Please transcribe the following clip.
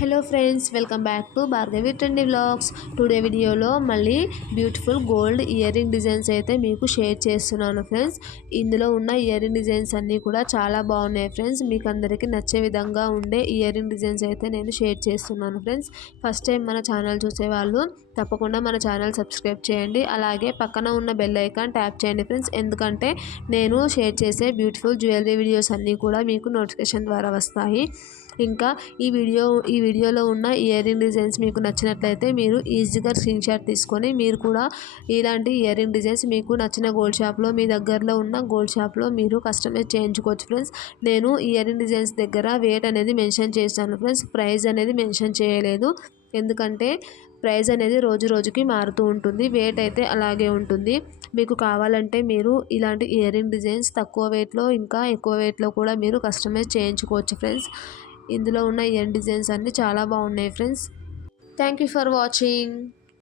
Hello friends, welcome back to Bhargavi trendy vlogs. Today వీడియోలో మళ్ళీ beautiful gold ear ring designs అయితే మీకు share చేస్తున్నాను ఫ్రెండ్స్. ఇందులో ఉన్న ఇయర్ రింగ్ డిజైన్స్ అన్నీ కూడా చాలా బాగున్నాయి ఫ్రెండ్స్. మీకు అందరికీ నచ్చే విధంగా ఉండే ఇయర్ రింగ్ డిజైన్స్ అయితే నేను షేర్ చేస్తున్నాను ఫ్రెండ్స్. ఫస్ట్ టైం మన ఛానల్ చూసేవాళ్ళు తప్పకుండా మన ఛానల్ సబ్స్క్రైబ్ చేయండి. అలాగే పక్కన ఉన్న బెల్ ఐకాన్ ట్యాప్ చేయండి ఫ్రెండ్స్. ఎందుకంటే నేను షేర్ చేసే బ్యూటిఫుల్ జ్యువెలరీ వీడియోస్ అన్నీ కూడా మీకు నోటిఫికేషన్ ద్వారా వస్తాయి. ఇంకా ఈ వీడియోలో ఉన్న ఇయర్ రింగ్ డిజైన్స్ మీకు నచ్చినట్లయితే మీరు ఈజీగా స్క్రీన్ షాట్ తీసుకొని మీరు కూడా ఇలాంటి ఇయర్ రింగ్ డిజైన్స్ మీకు నచ్చిన గోల్డ్ షాప్లో, మీ దగ్గరలో ఉన్న గోల్డ్ షాప్లో మీరు కస్టమైజ్ చేయించుకోవచ్చు ఫ్రెండ్స్. నేను ఇయర్ రింగ్ డిజైన్స్ దగ్గర వెయిట్ అనేది మెన్షన్ చేస్తాను ఫ్రెండ్స్. ప్రైస్ అనేది మెన్షన్ చేయలేదు, ఎందుకంటే ప్రైస్ అనేది రోజు రోజుకి మారుతూ ఉంటుంది. వెయిట్ అయితే అలాగే ఉంటుంది. మీకు కావాలంటే మీరు ఇలాంటి ఇయర్ రింగ్ డిజైన్స్ తక్కువ వెయిట్లో ఇంకా ఎక్కువ వెయిట్లో కూడా మీరు కస్టమైజ్ చేయించుకోవచ్చు ఫ్రెండ్స్. ఇందులో ఉన్న ఇయర్ డిజైన్స్ అన్నీ చాలా బాగున్నాయి friends. Thank you for watching.